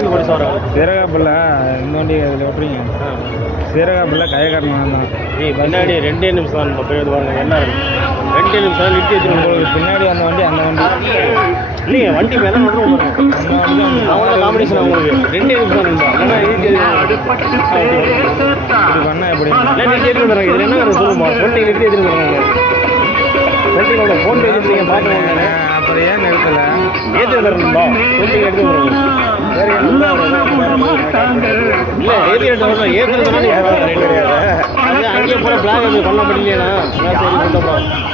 யாருக்கு போலீஸ் வராங்க? சீரகாப்பில் இந்த வண்டி இதில் எப்படிங்க சீரகாப்பில் கையை காட்டணும் தான். பின்னாடி 2 நிமிஷம் தான் போய் வாங்க. என்ன 2 நிமிஷம் நிறுத்தி வச்சுருக்கோம். பின்னாடி அந்த வண்டி இல்லைங்க, வண்டி மேலே மட்டும் அவங்களோட காம்படிஷன் அவங்களுக்கு 2 நிமிஷம் இருந்தா இப்படி பண்ணால் எப்படி நிறுத்தி எடுத்து வந்துடுறாங்க. இதில் என்ன சொல்லுமா சொல்லிட்டு நிறுத்தி எடுத்துட்டு வந்துடுறாங்க. சொல்லிட்டு ஃபோன் பேசிட்டு நீங்கள் பார்க்கணும். அப்புறம் ஏன் நிறுத்தலை ஏற்றி வந்துடுறா சொல்லிட்டு எடுத்து வந்துடுங்க. வேறு இல்லை ஏற்றி எடுத்து வரணும். ஏற்றுறதுனால அது அங்கேயே போகிற பிளாக் அப்படி பண்ண முடியலையா?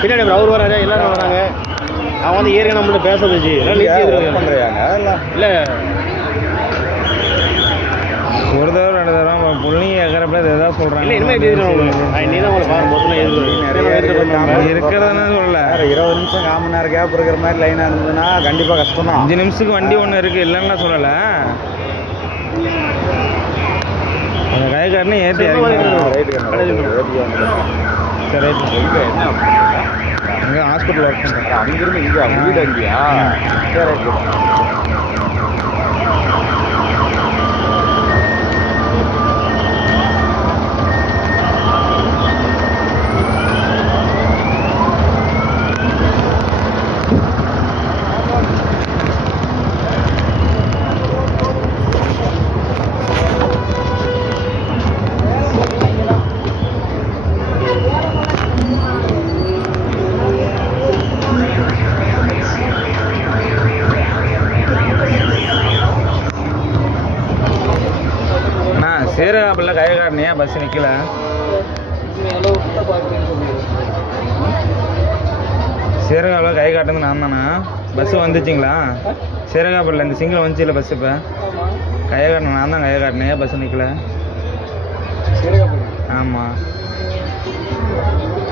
பின்னாடி அவர் வராரு, எல்லாரும் வராங்க. அவன் வந்து ஏற்கனவே நம்மள்ட்ட பேச வச்சு பண்ணுறாங்க. இல்லை ஒரு தடவை 2 தடவை பிள்ளைங்க ஏற்கிறப்ப எதாவது சொல்கிறாங்க. இல்லை இனிமேல் நீ தான் உங்களை பாருங்க மொத்தம் இருக்கிறதுனா சொல்லலை. 20 நிமிஷம் 1/4 மணி நேரம் கேப் இருக்கிற மாதிரி லைனாக இருந்ததுன்னா கண்டிப்பாக கஷ்டம் தான். 5 நிமிஷத்துக்கு வண்டி ஒன்று இருக்குது, இல்லைன்னா சொல்லலை. அந்த கை காட்டினே ஏற்றி சரி அங்கே ஹாஸ்பிட்டல் ஒர்க் பண்ணுறேன். அங்கிருந்து இங்கே வீடு அங்கேயா? சரி சீரகாப்பில் கை காட்டினியா பஸ் நிற்கல. சீரகாப்பில் கை காட்டுறது நான் தானே. பஸ்ஸு வந்துச்சிங்களா? சீரகாப்பில் இந்த சிங்கிள் வந்துச்சு இல்லை பஸ்? இப்போ கை காட்டினேன் நான் தான். கை காட்டினேன் பஸ் நிற்கல. ஆமாம்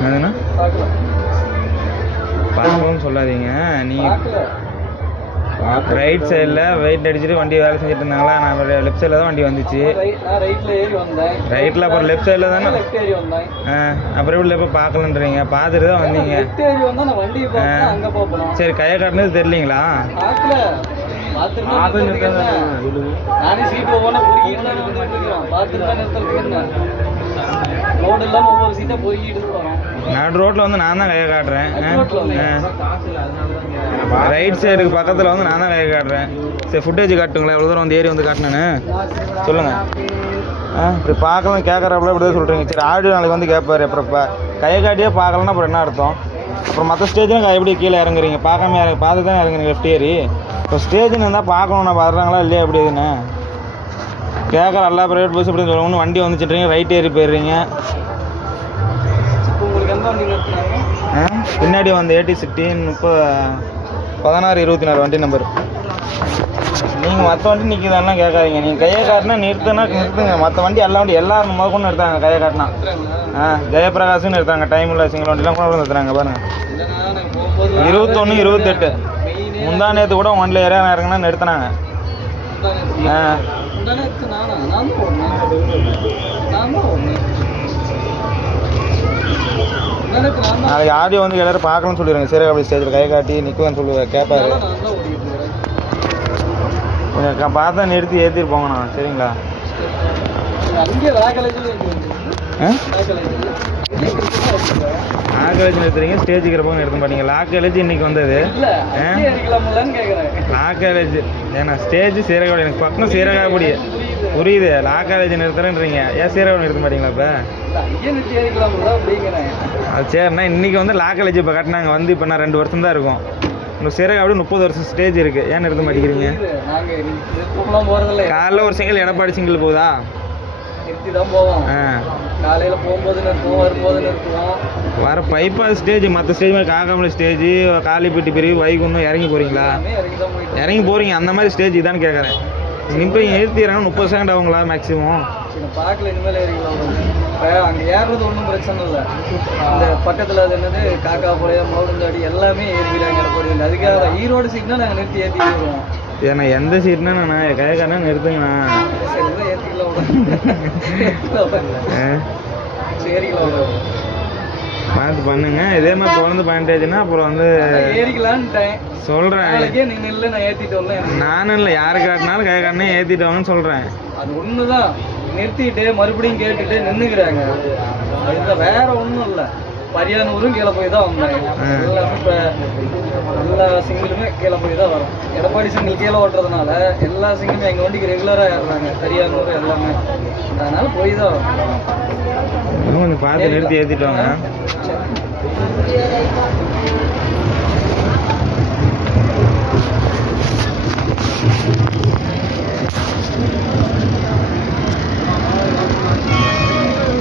அதுண்ணா பார்க்கணும்னு சொல்லாதீங்க. நீங்கள் ரைட் சைடில் வெயிட் அடிச்சுட்டு வண்டி வேலை செஞ்சுட்டு இருந்தாங்களா? நான் லெஃப்ட் சைடில் தான் வண்டி வந்துச்சு. ரைட்டில் அப்புறம் லெஃப்ட் சைடில் தானே. அப்புறம் எப்படி இப்போ பார்க்கலன்றீங்க? பார்த்துட்டு தான் வந்தீங்க. சரி கையை காட்டினது தெரியலீங்களா? நடு ரோட்டில் வந்து நான் தான் கையை காட்டுறேன். ரைட் சைடுக்கு பக்கத்தில் வந்து நான் தான் கையை காட்டுறேன். சரி ஃபுட்டேஜ் காட்டுங்களேன். எவ்வளோ தூரம் வந்து ஏறி வந்து காட்டினேன்னு சொல்லுங்கள். இப்படி பார்க்கலாம் கேட்குறப்பல இப்படி தான் சொல்கிறீங்க. சரி ஆடியோ நாளைக்கு வந்து கேட்பாரு. அப்புறம் இப்போ கையை காட்டியே பார்க்கலன்னா அப்புறம் என்ன அர்த்தம்? அப்புறம் மற்ற ஸ்டேஜ்லாம் எப்படி கீழே இறங்குறீங்க? பார்க்காம பார்த்து தான் இறங்குறீங்க லெஃப்ட் ஏறி. இப்போ ஸ்டேஜ்னு இருந்தால் பார்க்கணும். நான் வர்றாங்களா இல்லையா எப்படி இதுன்னு கேட்குற. எல்லா ப்ரைவேட் பஸ் இப்படி சொல்லணும். வண்டி வந்துச்சுட்றீங்க, ரைட் ஏறி போயிடுறீங்க. பின்னாடி வந்து 8060 1624 வண்டி நம்பர். நீங்கள் மற்ற வண்டி நிற்கிதான்லாம் கேட்காதீங்க. நீங்கள் கையை காட்டினா நிறுத்துங்க. மற்ற வண்டி எல்லாரும் முதற்கொண்டு நிறுத்தாங்க கையை காட்டினா. ஜெயபிரகாஷ்னு நிறுத்தாங்க. டைம் இல்லை சிங்கிள் வண்டிலாம் கூட நிறுத்துறாங்க பாருங்க. 21 28 முந்தா நேற்று கூட வண்டியில் ஏறியா இறங்கினா நிறுத்தினாங்க. நாளைக்கு ஆடியோ வந்து எல்லாரும் பார்க்கணும்னு சொல்லிடுங்க. சீரகாப்பள்ளி ஸ்டேஜில் கை காட்டி நிற்குவேன்னு சொல்லுவேன். கேட்பாரு. கொஞ்சம் பார்த்தா நிறுத்தி ஏற்றிட்டு போங்கண்ணா. சரிங்களா? லா காலேஜ் நிறுத்துறீங்க, ஸ்டேஜுக்கு இருப்பவங்க நிறுத்த மாட்டீங்க. லா காலேஜ் இன்னைக்கு வந்தது. லா காலேஜ் ஏன்னா ஸ்டேஜ் சீரகாப்பள்ளி எனக்கு பக்கம் சீரகாப்பள்ளி புரியுது. லா காலேஜ் நிறுத்துறேன்றீங்க. ஏன் சீரகாப்பள்ளி நிறுத்த மாட்டீங்களா? இப்போ அது சரிண்ணா. இன்றைக்கி வந்து லா காலேஜ் இப்போ கட்டினாங்க வந்து இப்போ நான் 2 வருஷம் தான் இருக்கும். உங்கள் சீரகாப்பள்ளி 30 வருஷம் ஸ்டேஜ் இருக்குது. ஏன் நிறுத்த மாட்டேங்கிறீங்க? காலைல ஒரு சிங்கிள் எடப்பாடி சிங்கிள் போகுதா? காலையில் போகும்போது நிறுத்துவோம், வரும்போது நிறுத்துவோம். வர பைபாஸ் ஸ்டேஜ் மற்ற ஸ்டேஜ் மாதிரி காக்காமலை ஸ்டேஜ் காளிப்பட்டி பிரிவு வைகுண்டம் இறங்கி போகிறீங்களா? இறங்கி போகிறீங்க. அந்த மாதிரி ஸ்டேஜ் இதான்னு கேட்குறேன். இப்போ நிறுத்திடுறாங்க 30 செகண்ட் ஆகுங்களா மேக்ஸிமம்? பார்க்கல இனிமேல் ஏறிக்கலாம். அங்கே ஏறுறது ஒன்றும் பிரச்சனை இல்லை. இந்த பக்கத்தில் அது என்னது காக்காபாளையம் மௌடஞ்சாடி எல்லாமே ஏறிக்கிறாங்க எடப்பாடி. அதுக்காக ஈரோடு சீட்னா நாங்கள் நிறுத்தி ஏற்றி ஏறுவோம். ஏன்னா எந்த சீட்னா நான் கையக்காரனா நிறுத்துங்கண்ணா. ஏற்றிக்கலாம். சரிக்கலாம். பார்த்து பண்ணுங்க. இதே மாதிரி தொடர்ந்து பண்ணிட்டேச்சுன்னா அப்புறம் வந்து ஏறிக்கலான்ட்டேன் சொல்கிறேன். நீங்க இல்லை நான் ஏற்றிட்டு வரல. நானும் இல்லை, யாரு காட்டினாலும் கை காட்டினே ஏற்றிட்டு வாங்கன்னு சொல்கிறேன். அது ஒன்று தான், நிறுத்திட்டு மறுபடியும் கேட்டுட்டு நின்றுக்கிறாங்க. அதுதான், வேற ஒன்றும் இல்லை. பரியானூரும் கீழே போய் தான் வந்தாங்க. எல்லாமே இப்போ எல்லா சிங்கிளுமே கீழே போய் தான் வரும். எடப்பாடி சிங்கிள் கீழே ஓட்டுறதுனால எல்லா சிங்கிளுமே எங்கள் வண்டிக்கு ரெகுலராக ஏறுறாங்க. பரியானூர் எல்லாமே, அதனால போய் தான் வரும். கொஞ்சம் பார்த்து நிறுத்தி ஏற்றிட்டு வாங்க.